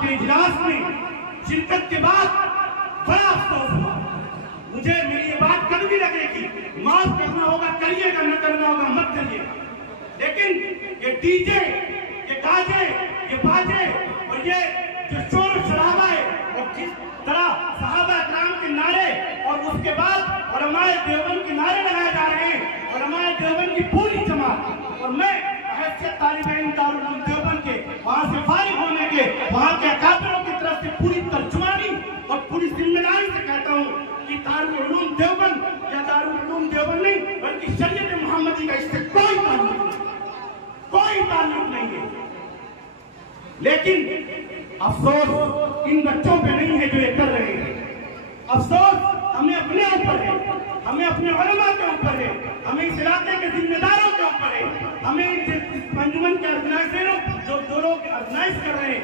के इजलास में शिरकत के बाद बड़ा अफसोस हुआ। मुझे मेरी ये बात कड़वी लगेगी, माफ करना होगा करिएगा, न करना होगा मत करिएगा, लेकिन ये डीजे, ये गाजे, ये बाजे और ये जो शोर शराबा है और किस तरह सहाबा इकराम के नारे और उसके बाद उलमाए देवबंद के नारे लगाए जा रहे हैं, उलमाए देवबंद की पूरी जमात और मैं तालिब इल्म दारुल उलूम देवबंद के वहां से फारिग होने के वहां के अकाबिरों की तरफ से पूरी तर्जुमानी और पूरी जिम्मेदारी से कहता हूं कि दारुल उलूम देवबंद या दारुल उलूम देवबंद नहीं बल्कि शरीयत मोहम्मदी का इससे कोई ताल्लुक नहीं है। लेकिन अफसोस इन बच्चों पे नहीं है जो ये कर रहे हैं, अफसोस हमें अपने ऊपर है, हमें अपने उलमा के ऊपर है, हमें इस इलाके के जिम्मेदारों के ऊपर है, हमें इस अंजुमन के ऑर्गेनाइजरों जो लोग ऑर्गेनाइज कर रहे हैं